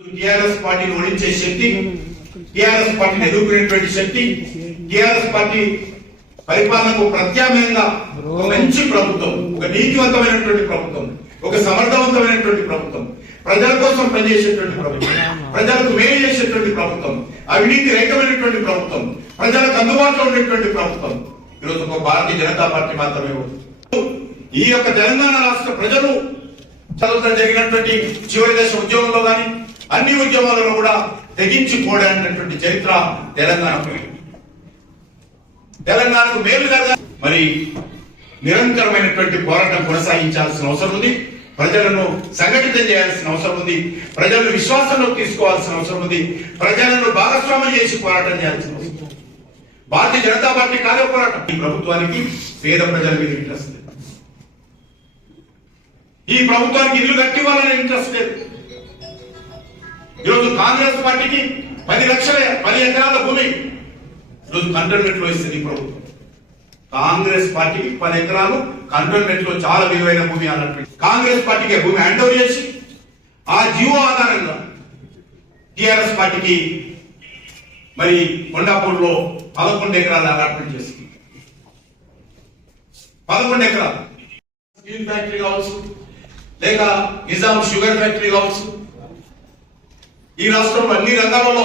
TRS పార్టీని ఓడించే శక్తి TRS పార్టీని ఎదుర్కొనేటువంటి శక్తి TRS party పరిపాలనకు ప్రత్యామ్నాయంగా ఒక మంచి ప్రభుత్వం ఒక నీతివంతమైనటువంటి ప్రభుత్వం ఒక సమర్థవంతమైనటువంటి ప్రభుత్వం ప్రజల కోసం పనిచేసేటువంటి ప్రభుత్వం ప్రజలకు మేలు చేసేటువంటి ప్రభుత్వం అవినీతి రహితమైనటువంటి ప్రభుత్వం ప్రజలకు అందుబాటులో ఉండేటువంటి ప్రభుత్వం. ఈరోజు ఒక భారతీయ జనతా పార్టీ మాత్రమే ఈ యొక్క తెలంగాణ రాష్ట్ర ప్రజలు చదువుతా జరిగినటువంటి చివరి దశ ఉద్యోగంలో కానీ అన్ని ఉద్యమాలను కూడా తెగించి చరిత్ర తెలంగాణకు తెలంగాణకు మేలు జరగా మరి నిరంతరమైనటువంటి పోరాటం కొనసాగించాల్సిన అవసరం ఉంది. ప్రజలను సంఘటితం చేయాల్సిన అవసరం ఉంది. ప్రజలను విశ్వాసంలోకి తీసుకోవాల్సిన అవసరం ఉంది. ప్రజలను భాగస్వామ్యం చేసి పోరాటం చేయాల్సిన అవసరం భారతీయ జనతా పార్టీ కాదే పోరాటం. ఈ ప్రభుత్వానికి పేద ప్రజల మీద ఇంట్రెస్ట్ లేదు. ఈ ప్రభుత్వానికి ఇల్లు కట్టివ్వాలనే ఇంట్రెస్ట్ లేదు. కాంగ్రెస్ పార్టీకి పది లక్షల పది ఎకరాల భూమి. ఈరోజు కంటోన్మెంట్లో ఇస్తుంది ప్రభుత్వం. కాంగ్రెస్ పార్టీకి పది ఎకరాలు కంటోన్మెంట్లో చాలా విలువైన భూమి అన్నట్టు కాంగ్రెస్ పార్టీకి భూమి హ్యాండ్ ఓవర్ చేసి ఆ జీవో ఆధారంగా టిఆర్ఎస్ పార్టీకి మరి కొండాపూర్లో పదకొండు ఎకరాలు అలాట్మెంట్ చేసింది. పదకొండు ఎకరాలు. స్టీల్ ఫ్యాక్టరీ కావచ్చు లేక నిజాం షుగర్ ఫ్యాక్టరీ కావచ్చు ఈ రాష్ట్రంలో అన్ని రంగాలలో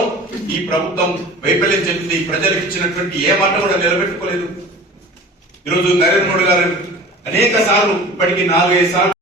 ఈ ప్రభుత్వం వైఫల్యం చెందింది. ప్రజలకు ఇచ్చినటువంటి ఏ మాట కూడా నిలబెట్టుకోలేదు. ఈరోజు నరేంద్ర మోడీ గారు అనేక సార్లు ఇప్పటికీ నాలుగైదు సార్లు